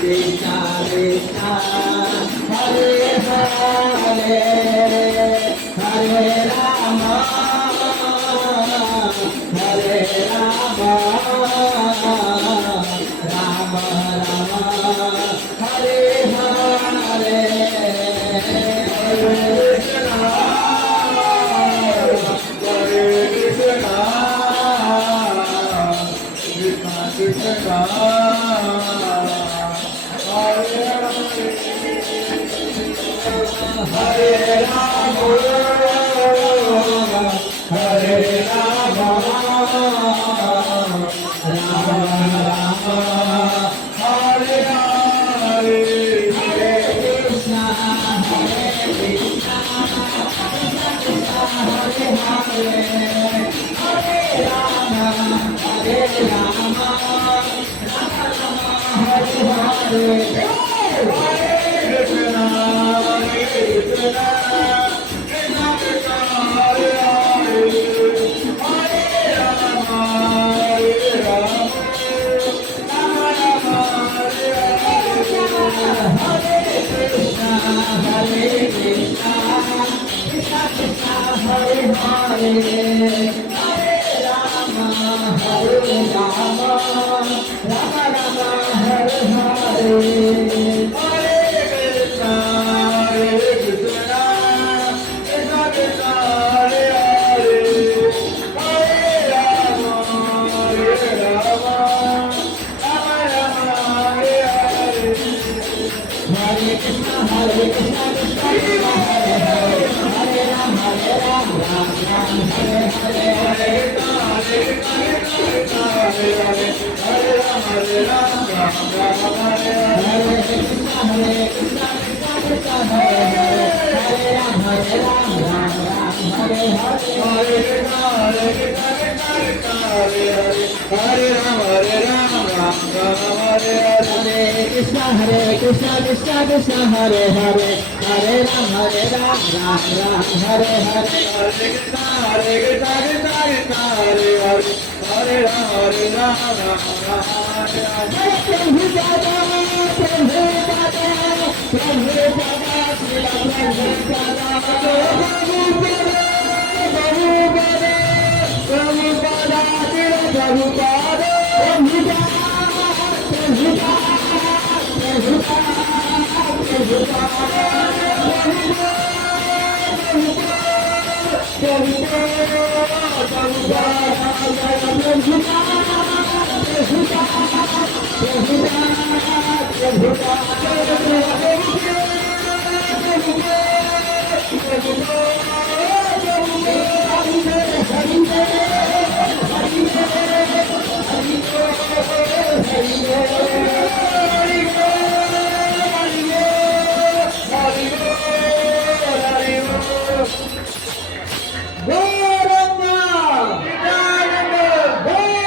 Krishna Krishna Hare Hare Hare Rama Hare Rama Rama Rama Hare Hare Hare Rama, Hare Rama, Rama Rama, Hare Hare, Hare Krishna, Hare Krishna, Krishna Hare Hare, Hare Rama, Hare Rama, Rama Rama, Hare Hare. Hare Krishna, Krishna Krishna, Hare Hare, Hare Rama, Ram Ram, Hare Hare, Hare Krishna, Krishna Krishna, Hare Hare, Hare Rama, Ram Ram, Hare Hare. Prabhu Pada, Prabhu Pada, Prabhu Pada, Srila Prabhu Pada, Prabhu Pada, Prabhu Pada, Prabhu Pada, Srila Prabhu Pada, Prabhu Pada, Prabhu Pada. Prabhu